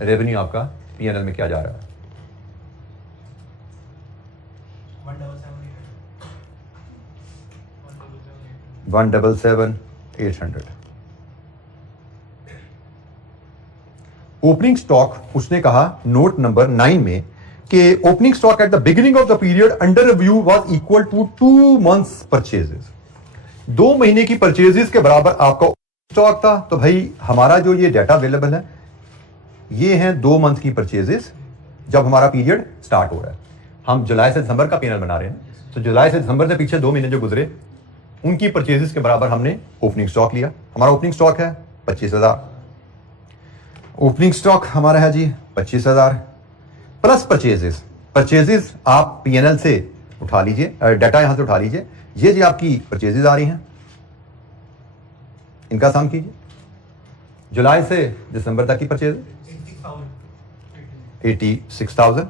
रेवेन्यू आपका पीएनएल में क्या जा रहा है? 177,800। ओपनिंग स्टॉक उसने कहा नोट नंबर 9 में कि opening stock at the beginning of the period under review was equal to 2 months purchases. 2 महीने की परचेजेस के बराबर आपका स्टॉक था। तो भाई हमारा जो ये डाटा अवेलेबल है, ये हैं 2 मंथ की परचेजेस जब हमारा पीरियड स्टार्ट हो रहा है। हम जुलाई से दिसंबर का पीएनएल बना रहे हैं, तो जुलाई से दिसंबर से पीछे 2 महीने जो गुजरे, उनकी परचेजेस के बराबर हमने ओपनिंग स्टॉक लिया। हमारा ओपनिंग स्टॉक है 25,000। ओपनिंग स्टॉक हमारा है जी 25,000 प्लस परचेजेस। परचेजेस आप पीएनएल से उठा लीजिए, डाटा यहां से उठा लीजिए। ये जी आपकी परचेजेस आ रही हैं, इनका सम कीजिए। जुलाई से दिसंबर तक की परचेज 86,000।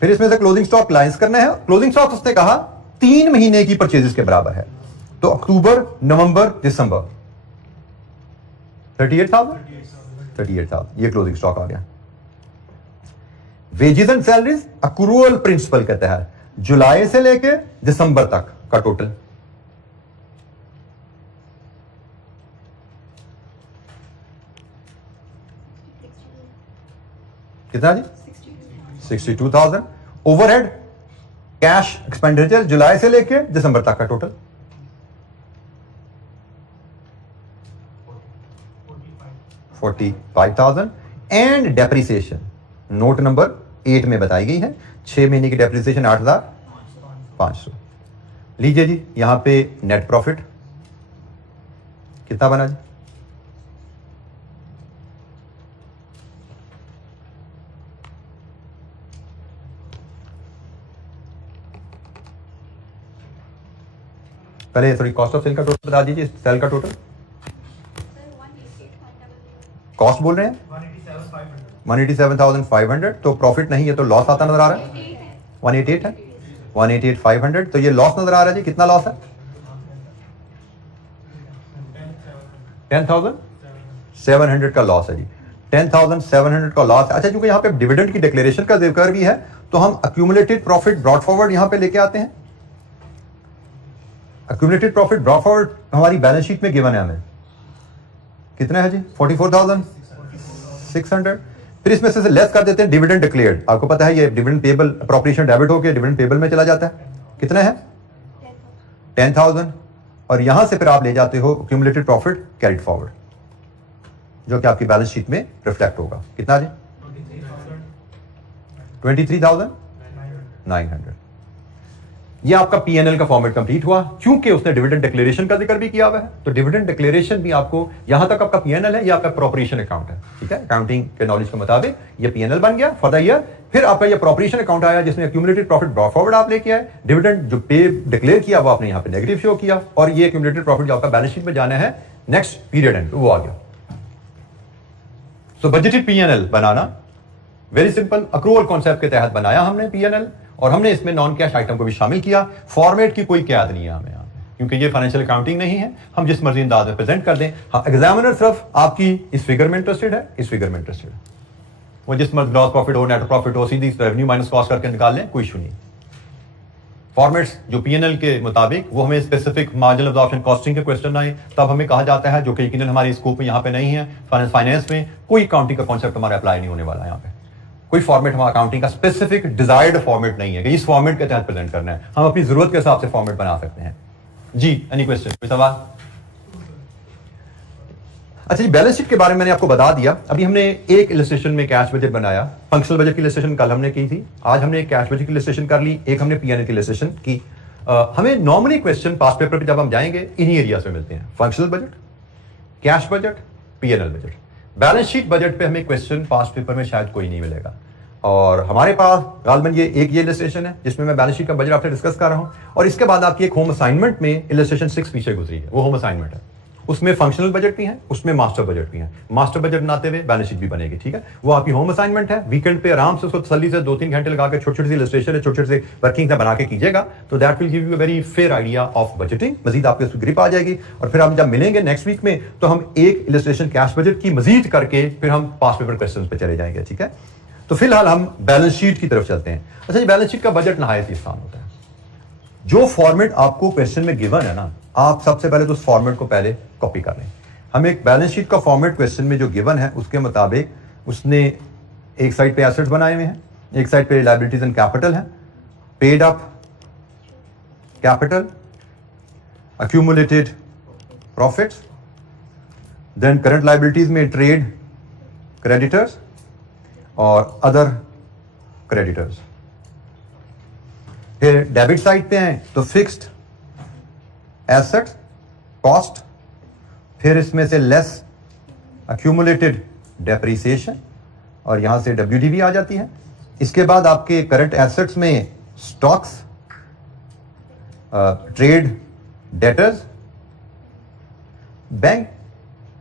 फिर इसमें से क्लोजिंग स्टॉक लाइंस करना है। क्लोजिंग स्टॉक उसने कहा 3 महीने की परचेजेस के बराबर है, तो अक्टूबर, नवंबर, दिसंबर 38,000 ये क्लोजिंग स्टॉक आ गया। Wages and salaries accrual principal के तहत जुलाई से लेके दिसंबर तक का टोटल कितना जी? 62,000। ओवरहेड कैश एक्सपेंडिचर जुलाई से लेके दिसंबर तक का total 45,000। And depreciation note number 8 में बताई गई है, 6 महीने की डेप्रिसिएशन 8,500। लीजिए जी, यहां पे नेट प्रॉफिट कितना बना जी? पहले थोड़ी कॉस्ट ऑफ सेल का टोटल बता दीजिए, सेल का टोटल कॉस्ट बोल रहे हैं 187,500, तो प्रॉफिट नहीं है तो लॉस आता नजर आ रहा है 188 है 188,500, तो ये लॉस नजर आ रहा है जी। कितना लॉस है? 10,700 का लॉस है जी। 10,700 का लॉस है। अच्छा, क्योंकि यहाँ पे डिविडेंड की डिक्लेरेशन का जिक्र भी है तो हम अक्यूमुलेटेड प्रॉफिट ब्रॉट फॉरवर्ड यहाँ पे लेके आते हैं। अक्यूमुलेटेड प्रॉफिट ब्रॉट फॉरवर्ड हमारी बैलेंस शीट में गिवन है हमें, कितना है जी? 44,600। फिर इसमें से लेस कर देते हैं डिविडेंड डिक्लेयर्ड। आपको पता है ये डिविडेंड पेबल अप्रोप्रिएशन डेबिट होकर डिविडेंड पेबल में चला जाता है। कितना है? 10,000। और यहां से फिर आप ले जाते हो अक्यूमुलेटेड प्रॉफिट कैरिड फॉरवर्ड, जो कि आपकी बैलेंस शीट में रिफ्लेक्ट होगा। कितना जी? 23,900। ये आपका पीएनएल का फॉर्मेट कंप्लीट हुआ, क्योंकि उसने डिविडेंड डिक्लेरेशन का जिक्र भी किया हुआ है। तो डिविडेंड डिक्लेरेशन भी आपको, यहां तक आपका पीएनएल है, ये आपका अप्रोप्रिएशन अकाउंट है, ठीक है। अकाउंटिंग के नॉलेज के मुताबिक ये पीएनएल बन गया फॉर द ईयर। फिर आपका ये अप्रोप्रिएशन अकाउंट आया जिसमें अक्यूमुलेटेड प्रॉफिट ब्रॉट फॉरवर्ड आप लेके आए, डिविडेंड जो पे डिक्लेयर किया वो आपने यहाँ पे नेगेटिव शो किया, और ये अक्यूमुलेटेड प्रॉफिट जो आपका बैलेंस शीट में जाना है नेक्स्ट पीरियड एंड, वो आ गया। सो बजटेड पीएनएल बनाना वेरी सिंपल, अक्रूवल कॉन्सेप्ट के तहत बनाया हमने पीएनएल, और हमने इसमें नॉन कैश आइटम को भी शामिल किया। फॉर्मेट की कोई कैद नहीं है हमें यहाँ पे, क्योंकि ये फाइनेंशियल अकाउंटिंग नहीं है, हम जिस मर्जी अंदाज में प्रेजेंट कर दें। हाँ, एग्जामिनर सिर्फ आपकी इस फिगर में इंटरेस्टेड है, इस फिगर में इंटरेस्टेड है, वो जिस मर्जी ग्रॉस प्रॉफिट हो, नेट प्रॉफिट हो, सीधी रेवेन्यू माइनस कॉस्ट करके निकाल लें, कोई इशू नहीं। फॉर्मेट्स जो पीएनएल के मुताबिक, वो हमें स्पेसिफिक मार्जिनल अब्जॉर्प्शन कॉस्टिंग के क्वेश्चन आए तब हमें कहा जाता है, जो कि यकीनन हमारी स्कोप में यहाँ पे नहीं है। फाइनेंस में कोई अकाउंटिंग का कॉन्सेप्ट हमारा अप्लाई नहीं होने वाला है। यहाँ पे कोई फॉर्मेट हमारा अकाउंटिंग का स्पेसिफिक डिजायर्ड फॉर्मेट नहीं है कि इस फॉर्मेट के तहत प्रेजेंट करना है। हम अपनी जरूरत के हिसाब से फॉर्मेट बना सकते हैं जी। एनी क्वेश्चन, कोई सवाल? अच्छा जी, बैलेंस शीट के बारे में मैंने आपको बता दिया। अभी हमने एक इलस्ट्रेशन में कैश बजट बनाया, फंक्शनल बजट की इलस्ट्रेशन कल हमने की थी, आज हमने एक कैश बजट की इलस्ट्रेशन कर ली, एक हमने पीएनएल की इलस्ट्रेशन की। हमें नॉर्मली क्वेश्चन पास्ट पेपर पे जब हम जाएंगे इन्हीं एरियाज में मिलते हैं, functional budget, cash budget, PNL budget. Balance sheet budget पे हमें क्वेश्चन पास्ट पेपर में शायद कोई नहीं मिलेगा, और हमारे पास गालबन ये इलस्ट्रेशन है जिसमें मैं बैलेंस शीट का बजट आपसे डिस्कस कर रहा हूं, और इसके बाद आपकी एक होम असाइनमेंट में इलस्ट्रेशन 6 पीछे गुजरी है, वो होम असाइनमेंट है। उसमें फंक्शनल बजट भी है, उसमें मास्टर बजट भी है। मास्टर बजट बनाते हुए बैलेंस शीट भी बनेगी, ठीक है। वो आपकी होम असाइनमेंट है, वीकेंड पे आराम से उसको तसल्ली से 2-3 घंटे लगा के छोटी छोटी सी इलस्ट्रेशन है, छोटे छोटे से वर्किंग बना के कीजिएगा, तो that will give you a very fair idea of budgeting. मजीद आपके उसकी ग्रिप आ जाएगी, और फिर हम जब मिलेंगे नेक्स्ट वीक में तो हम एक इलस्ट्रेशन कैश बजट की मजीद करके फिर हम पास्ट पेपर क्वेश्चन पे चले जाएंगे, ठीक है। तो फिलहाल हम बैलेंस शीट की तरफ चलते हैं। अच्छा जी, बैलेंस शीट का बजट नहायत ही आसान होता है। जो फॉर्मेट आपको क्वेश्चन में गिवन है ना, आप सबसे पहले तो उस फॉर्मेट को पहले कॉपी कर लें। हम एक बैलेंस शीट का फॉर्मेट क्वेश्चन में जो गिवन है उसके मुताबिक उसने एक साइड पे एसेट्स बनाए हुए हैं, एक साइड पे लायबिलिटीज एंड कैपिटल है, paid up capital, accumulated profits, then current liabilities में ट्रेड क्रेडिटर्स और अदर क्रेडिटर्स। फिर डेबिट साइड पे हैं तो फिक्स्ड एसेट्स, कॉस्ट, फिर इसमें से लेस अक्यूमुलेटेड डेप्रिसिएशन, और यहां से डब्ल्यूडीवी आ जाती है। इसके बाद आपके करंट एसेट्स में स्टॉक्स, ट्रेड डेटर्स। बैंक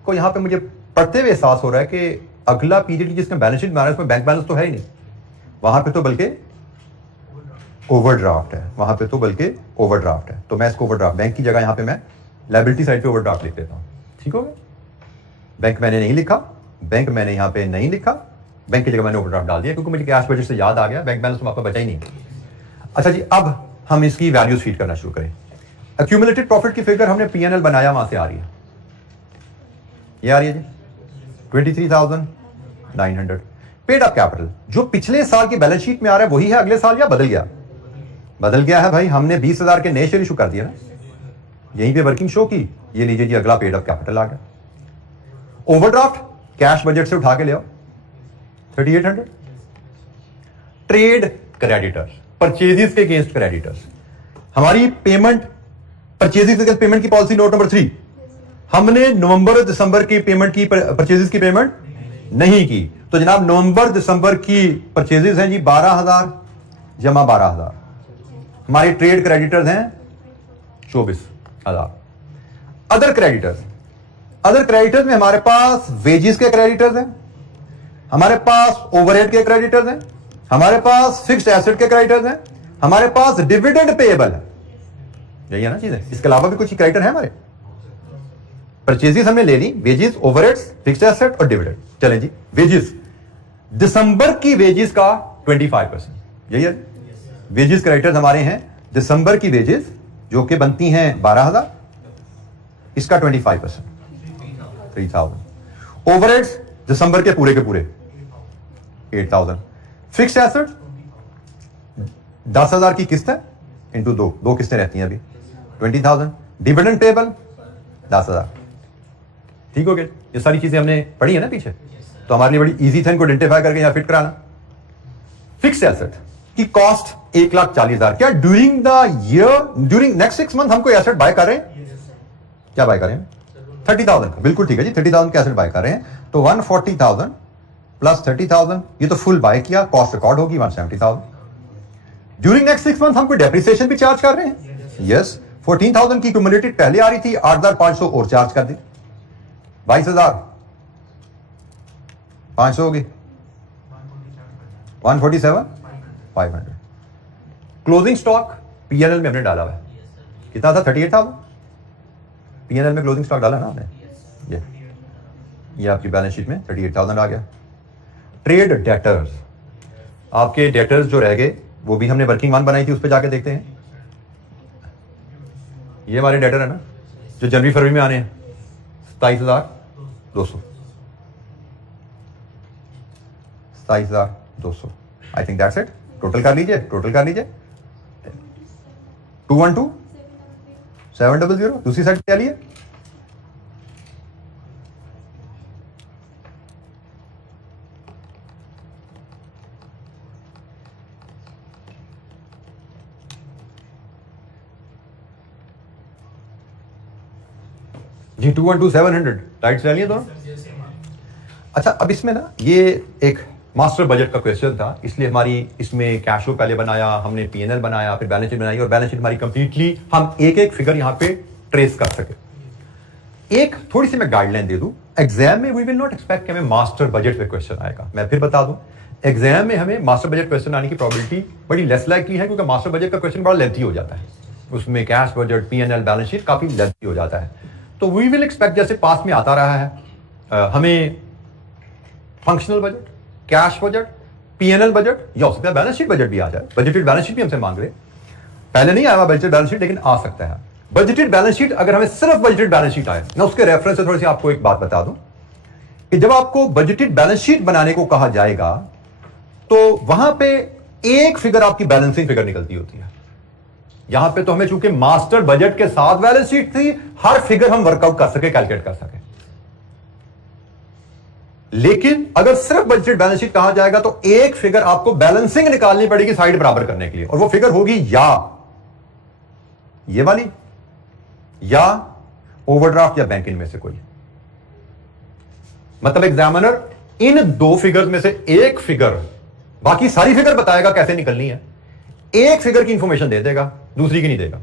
को यहां पे मुझे पढ़ते हुए एहसास हो रहा है कि अगला पीरियड जिसमें बैलेंस शीट बना उसमें बैंक बैलेंस तो है ही नहीं, वहां पे तो बल्कि ओवरड्राफ्ट है, वहां पे तो बल्कि ओवरड्राफ्ट है। तो मैं इसको ओवरड्राफ्ट, बैंक की जगह यहां पे मैं लायबिलिटी साइड पे ओवरड्राफ्ट लिख देता हूं, ठीक हो गया। बैंक मैंने नहीं लिखा, बैंक मैंने यहां पे नहीं लिखा, बैंक की जगह मैंने ओवरड्राफ्ट डाल दिया, क्योंकि मुझे कैश बजट से याद आ गया बैंक बैलेंस तो आपका बचा ही नहीं। अच्छा जी, अब हम इसकी वैल्यूज फीड करना शुरू करें। अक्यूमुलेटेड प्रॉफिट की फिगर हमने पीएनएल बनाया, वहां से आ रही है, ये आ रही है जी 23,900। पेड अप कैपिटल जो पिछले साल की बैलेंस शीट में आ रहा है वही है अगले साल, या बदल गया? बदल गया है भाई, हमने 20,000 के नए शेयर इशू कर दिया ना, यहीं पे वर्किंग शो की। ये लीजिए जी, अगला पेड अप कैपिटल आ गया। ओवरड्राफ्ट कैश बजट से उठा के ले आओ 3800। ट्रेड क्रेडिटर्स, परचेजेस के अगेंस्ट क्रेडिटर्स। हमारी पेमेंट परचेजेस के अगेंस्ट पेमेंट की पॉलिसी नोट नंबर 3, हमने नवंबर और दिसंबर की पेमेंट की, परचेजेस की पेमेंट नहीं की। तो जनाब नवंबर दिसंबर की परचेजेस हैं जी 12,000 जमा 12,000। हमारे ट्रेड क्रेडिटर्स हैं 24,000। अदर क्रेडिटर्स, अदर क्रेडिटर्स में हमारे पास वेजेस के क्रेडिटर्स हैं, हमारे पास ओवरहेड के क्रेडिटर्स हैं, हमारे पास फिक्स्ड एसेट के क्रेडिटर्स हैं, हमारे पास डिविडेंड पेएबल है। यही है ना चीजें, इसके अलावा भी कुछ क्रेडिटर है हमारे। परचेजेस हमने ले ली, वेजेस, ओवरहेड्स, फिक्स्ड एसेट और डिविडेंड। चलें जी, वेजेस, दिसंबर की वेजेस का 25%, यही है वेजेस क्रेडिटर्स हमारे हैं। दिसंबर की वेजेस जो कि बनती हैं 12,000, इसका 25%, 3,000। ओवरहेड्स दिसंबर के पूरे 8,000। फिक्स्ड एसेट 10,000 की किस्त है, इंटू दो किस्तें रहती हैं अभी, 20,000। Dividend payable 10,000। ठीक हो गया, ये सारी चीजें हमने पढ़ी है ना पीछे, तो हमारे लिए बड़ी इजी था इनको आइडेंटिफाई करके यहां फिट कराना। फिक्स्ड एसेट की कॉस्ट 1,40,000। क्या during the year, during next 6 month हम कोई एसेट बाय कर रहे हैं? क्या बाय कर रहे हैं? 30,000 का, बिल्कुल ठीक है जी, 30,000 के एसेट बाय कर रहे हैं। तो 140,000 प्लस 30,000, ये तो फुल बाय किया, कॉस्ट रिकॉर्ड होगी 170,000। ड्यूरिंग नेक्स्ट 6 मंथ हम कोई डेप्रिसिएशन भी चार्ज कर रहे हैं? यस। 14,000 की क्यूमुलेटेड पहले आ रही थी, 8,500 और चार्ज कर दी, 22,000, 500 होगी, 147,500। क्लोजिंग स्टॉक पीएनएल में हमने डाला हुआ है, कितना था? 38,000। पीएनएल में क्लोजिंग स्टॉक डाला ना आपने, ये आपकी बैलेंस शीट में 38,000 आ गया। ट्रेड डेटर्स, आपके डेटर्स जो रह गए वो भी हमने वर्किंग वन बनाई थी, उस पर जाके देखते हैं। ये हमारे डेटर है ना जो जनवरी फरवरी में आने हैं, 27,200, 27,200। I think that's it. Total कर लीजिए, 212,700। दूसरी साइड क्या लिए? जी 212,700 राइट से लिए दोनों। अच्छा, अब इसमें ना ये एक मास्टर बजट का क्वेश्चन था, इसलिए हमारी इसमें कैश फ्लो पहले बनाया हमने, पीएनएल बनाया, फिर बैलेंस शीट बनाई, और बैलेंस शीट हमारी कंप्लीटली हम एक फिगर यहां पे ट्रेस कर सके। एक थोड़ी सी मैं गाइडलाइन दे दूं, एग्जाम में वी विल नॉट एक्सपेक्ट कि हमें मास्टर बजट पे क्वेश्चन आएगा। मैं फिर बता दूं, एग्जाम में हमें मास्टर बजट क्वेश्चन आने की प्रोबेबिलिटी बड़ी लेस लाइकली है, क्योंकि मास्टर बजट का क्वेश्चन बड़ा लेंथी हो जाता है, उसमें cash budget, PNL, balance sheet काफी लेंथी हो जाता है। तो वी विल एक्सपेक्ट, जैसे पास में आता रहा है, हमें functional budget, cash budget, PNL budget, या हो सकता है बैलेंस शीट बजट भी आ जाए। बजटेड बैलेंस शीट भी हमसे मांग रहे, पहले नहीं आया बजटेड बैलेंस शीट, लेकिन आ सकता है। बजटेड बैलेंस शीट, अगर हमें सिर्फ बजटेड बैलेंस शीट आए, मैं उसके रेफरेंस से थोड़ी सी आपको एक बात बता दूं कि जब आपको बजटेड बैलेंस शीट बनाने को कहा जाएगा तो वहां पे एक फिगर आपकी बैलेंसिंग फिगर निकलती होती है। यहां पे तो हमें चूंकि मास्टर बजट के साथ बैलेंस शीट थी, हर फिगर हम वर्कआउट कर सके, कैलकुलेट कर सके। लेकिन अगर सिर्फ बजटेड बैलेंस शीट कहा जाएगा तो एक फिगर आपको बैलेंसिंग निकालनी पड़ेगी साइड बराबर करने के लिए, और वो फिगर होगी या ये वाली या ओवरड्राफ्ट या बैंक इनमें से कोई। मतलब एग्जामिनर इन दो फिगर्स में से एक फिगर, बाकी सारी फिगर बताएगा कैसे निकलनी है, एक फिगर की इंफॉर्मेशन दे देगा, दूसरी की नहीं देगा।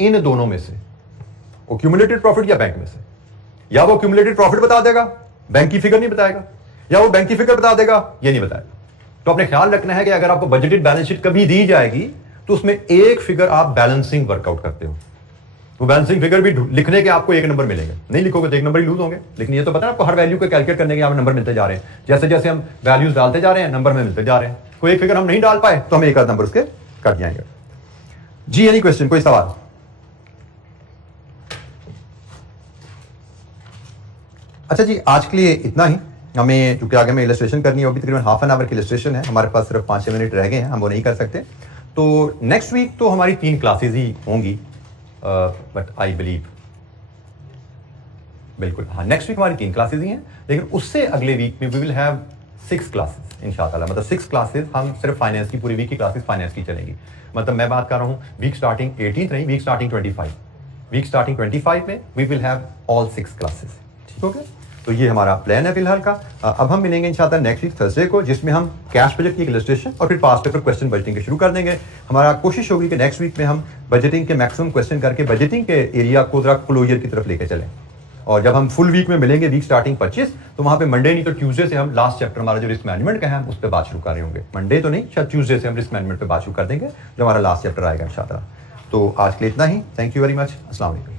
इन दोनों में से वो क्यूमुलेटेड प्रॉफिट या बैंक में से, या वो क्यूमुलेटेड प्रॉफिट बता देगा, बैंक की फिगर नहीं बताएगा, या वो बैंक की फिगर बता देगा, ये नहीं बताएगा। तो अपने ख्याल रखना है कि अगर आपको बजटेड बैलेंस शीट कभी दी जाएगी तो उसमें एक फिगर आप बैलेंसिंग वर्कआउट करते हो, वो बैलेंसिंग फिगर भी लिखने के आपको 1 नंबर मिलेंगे, नहीं लिखोगे तो 1 नंबर ही लूज होंगे। लेकिन ये तो पता है आपको, हर वैल्यू को कैलकुलेट करने के यहाँ नंबर मिलते जा रहे हैं, जैसे जैसे हम वैल्यूज डालते जा रहे हैं नंबर में मिलते जा रहे हैं। कोई एक फिगर हम नहीं डाल पाए तो हमें एक आध नंबर उसके कट जाएंगे। जी एनी क्वेश्चन, कोई सवाल? अच्छा जी, आज के लिए इतना ही। हमें चूंकि आगे में इलस्ट्रेशन करनी है, अभी तकरीबन हाफ एन आवर की इलस्ट्रेशन है, हमारे पास सिर्फ 5-6 मिनट रह गए हैं, हम वो नहीं कर सकते। तो नेक्स्ट वीक तो हमारी 3 क्लासेज ही होंगी, बट आई बिलीव, बिल्कुल हाँ, नेक्स्ट वीक हमारी 3 क्लासेज ही हैं, लेकिन उससे अगले वीक में वी विल हैव 6 क्लासेज इंशाअल्लाह। मतलब 6 क्लासेज हम सिर्फ फाइनेंस की, पूरी वीक की क्लासेज फाइनेंस की चलेंगी। मतलब मैं बात कर रहा हूँ वीक स्टार्टिंग 18th नहीं, वीक स्टार्टिंग 25, वीक स्टार्टिंग 25 में we will have all 6 classes. ठीक हो गया? तो ये हमारा प्लान है फिलहाल का। अब हम मिलेंगे इंशाल्लाह नेक्स्ट वीक थर्सडे को, जिसमें हम कैश बजट की एक इलस्ट्रेशन और फिर पास्ट पेपर क्वेश्चन बजटिंग के शुरू कर देंगे। हमारा कोशिश होगी कि नेक्स्ट वीक में हम बजटिंग के मैक्सिमम क्वेश्चन करके बजटिंग के एरिया को जरा क्लोजर की तरफ लेके चलें। और जब हम फुल वीक में मिलेंगे वीक स्टार्टिंग 25, तो वहाँ पे मंडे नहीं तो ट्यूसडे से हम लास्ट चैप्टर हमारा जो रिस्क मैनेजमेंट का है हम उस पर बात शुरू कर रहे होंगे। मंडे तो नहीं, शायद ट्यूसडे से हम रिस्क मैनेजमेंट पे बात शुरू कर देंगे, जो हमारा लास्ट चैप्टर आएगा इंशाल्लाह। तो आज के लिए इतना ही। Thank you very much. अस्सलाम वालेकुम।